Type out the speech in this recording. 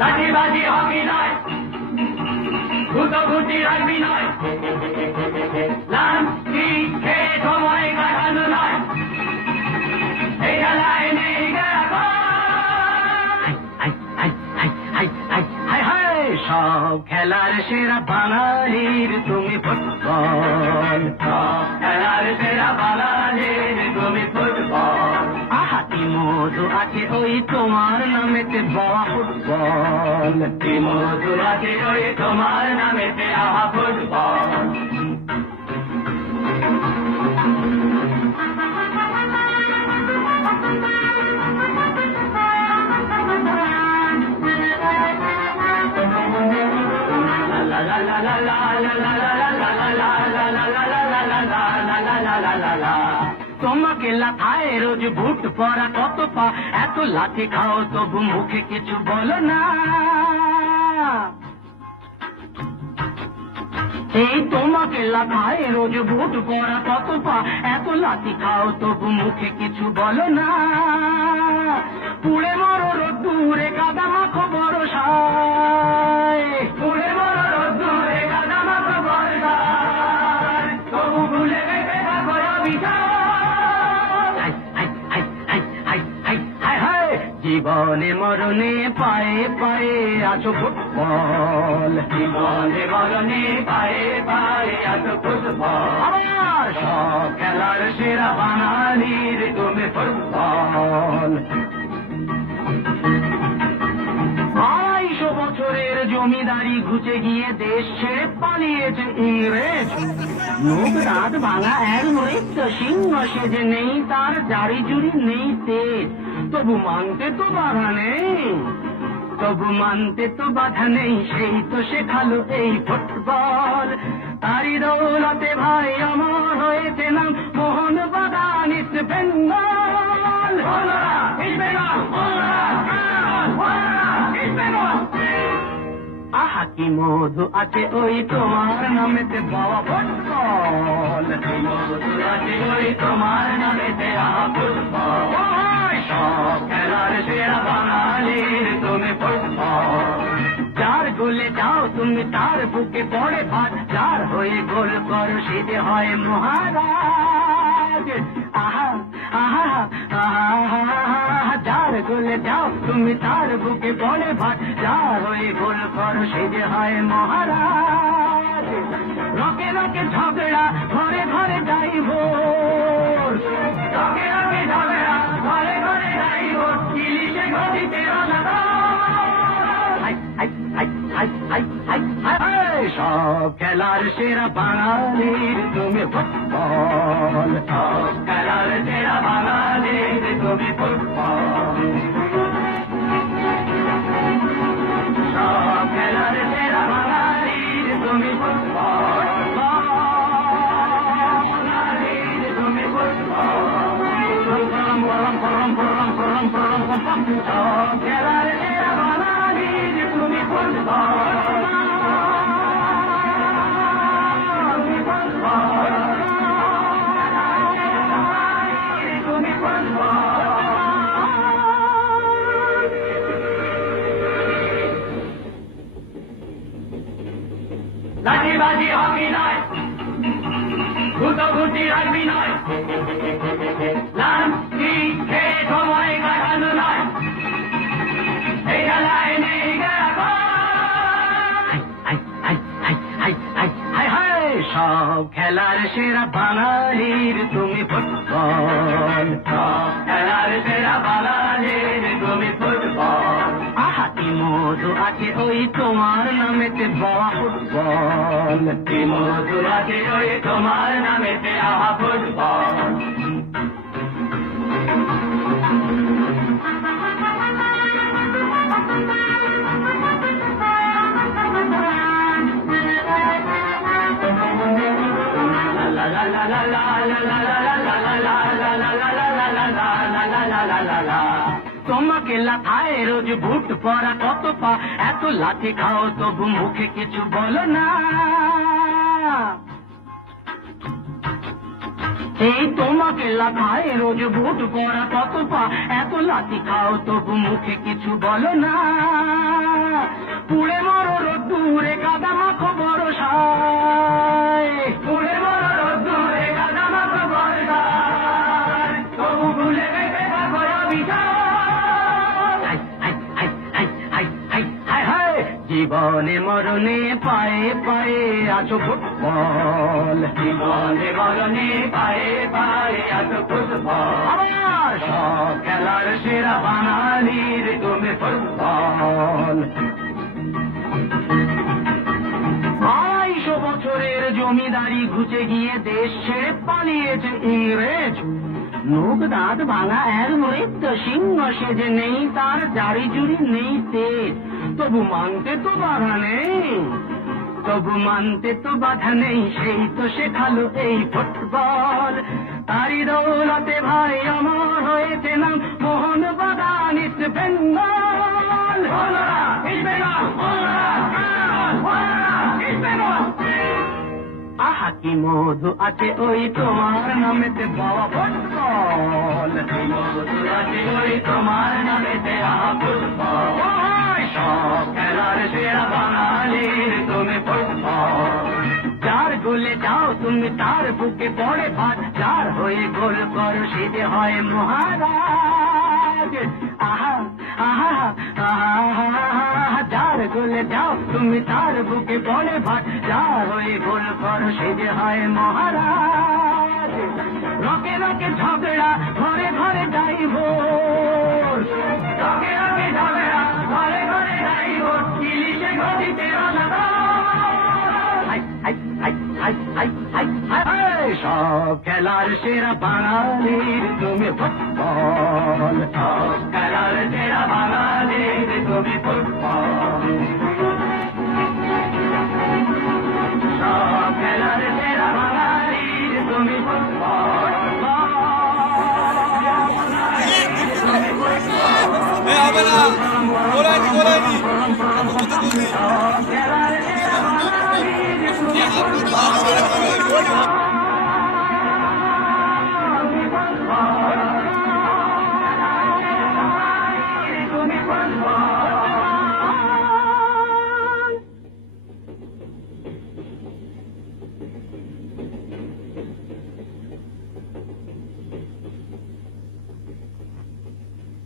লাঠিবাজি hockey নয়, গুটোগুটি রাখবি নয়, লাঠি খেয়ে সময় কাটানো নয়, এই খেলায় নেই সব খেলার সেরা বাঙালির তুমি ফুটবল, সব খেলার সেরা বাঙালির তুমি ফুটবল। আহা কি মধু আছে ওই তোমার নামেতে বাবা ফুটবল, কি মধু আছে ওই তোমার নামেতে আহা ফুটবল। তোমাকে লাথায় রোজ বুট পরা কত পা, এত লাঠি খাও তবু মুখে কিছু বলো না। এই তোমাকে লাথায় রোজ বুট পরা কত পা, এত লাঠি খাও তবু মুখে কিছু বলো না। পুড়ে মরো রোদ্দুরে কাদা মাখো বরসায়, পুড়ে মরো রোদ্দুরে কাদা মাখো বরসায়, তবু ভুলে গেছে থাকো অভিশাপ। জীবনে মরণে পায়ে পায়ে আছো ফুটবল, জীবনে মরণে পায়ে পায়ে আছো ফুটবল। আবার সব খেলার সেরা বাঙালির তুমি ফুটবল। 250 বছরের জমিদারি ঘুচে গিয়ে দেশ ছেড়ে পালিয়েছে ইংরেজ। মুখ দাঁত ভাঙা এক মৃত্য সিংহ সেজে নেই তার জারি জুড়ি নেই তেজ, তবু মানতে তো বাধা নেই, তবু মানতে তো বাধা নেই, সেই তো শেখালো এই ফুটবল। তারি দৌলতে ভাই অমর হয়েছে নাম মোহনবাগান ইস্ট বেঙ্গল। আহা কি মধু আছে ওই তোমার নামেতে বাবা ফুটবল, কি মধু আছে ওই তোমার নামেতে আহা ফুটবল। সব খেলার সেরা বাঙালির তুমি ফুটবল। যার গোলে যাও তুমি তার বুকে পড়ে ভাত, যার হয়ে গোল করো সে যে হয় মহারাজ। আহা আহা আহা, যার গোলে যাও তুমি তার বুকে পড়ে ভাত, যার হয়ে গোল করো সে যে হয় মহারাজ। রকে রকে ঝগড়া ঘরে ঘরে যাই ভোর, রকে রকে ঝগড়া ঘরে ঘরে যাই ভোর, ইলিশে গদিতে সব খেলার সেরা বাঙালির তুমি ফুটবল, সব খেলার সেরা বাঙালির তুমি ফুটবল। সব খেলার সেরা বাঙালির তুমি ফুটবল, বাঙালির তুমি ফুটবল। সব খেলার সেরা বাঙালির তুমি ফুটবল। লাঠিবাজি হকি নয়, গুটোগুটি রাখবি নয়, লাঠি খেয়ে সময় কাটানো নয়, এই খেলায় নেই সব খেলার সেরা বাঙালির তুমি ফুটবল, সব খেলার সেরা বাঙালির তুমি ফুটবল। আহা কি মধু আছে ওই তোমার নামেতে বাবা ফুটবল, কি মধু আছে ওই তোমার নামেতে আহা ফুটবল। তোমাকে লাথায় রোজ বুট পরা কত পা, এত লাঠি খাও তবু মুখে কিছু বলো না। সেই তোমাকে লাখায় রোজ বুট পরা কত পা, এত লাঠি খাও তবু মুখে কিছু বলো না। পুড়ে মরো রোদ্দুরে কাদা মাখো বরসায়, পুড়ে মরো রোদ্দুরে কাদা মাখো বরসায়, তবু ভুলে গেছে থাকো অভিশাপ। জীবনে মরণে পায়ে পায়ে আছো ফুটবল, জীবনে মরণে পায়ে পায়ে আছো ফুটবল। আমার সব খেলার সেরা বাঙালির তুমি ফুটবল। 250 বছরের জমিদারি ঘুচে গিয়ে দেশ ছেড়ে পালিয়েছে ইংরেজ। মুখ দাঁত ভাঙা এক মৃত্য সিংহ সেজে, নেই তার জারি জুড়ি নেই তেজ, তবু মানতে তো বাধা নেই, তবু মানতে তো বাধা নেই। সেই তো শেখালো এই ফুটবল, তারি দৌলতে ভাই আমার হয়েছে নাম মোহনবাগান ইস্ট বেঙ্গল। আহা কি মধু আছে ওই তোমার নামেতে বাবা ফুটবল, কি মধু আছে ওই তোমার নামেতে আহা ফুটবল। সব খেলার সেরা বাঙালির তুমি ফুটবল। যার গোলে যাও তুমি তার বুকে পড়ে ভাত, যার হয়ে গোল করো সে যে হয় মহারাজ। আহা আহা আহা, যার গোলে যাও তুমি তার বুকে পড়ে ভাত, যার হয়ে গোল করো সে যে হয় মহারাজ। রকে রকে ঝগড়া ঘরে ঘরে যাইব, রকে রকে ঝগড়া ঘরে ঘরে যাইব, ইলিশে গদিতে রাধা। সব খেলার সেরা বাঙালির তুমি ফুটবল, সব খেলার সেরা বাঙালির তুমি ফুটবল। সব খেলার সেরা বাঙালির তুমি ফুটবল। হবে না, গোলাইনি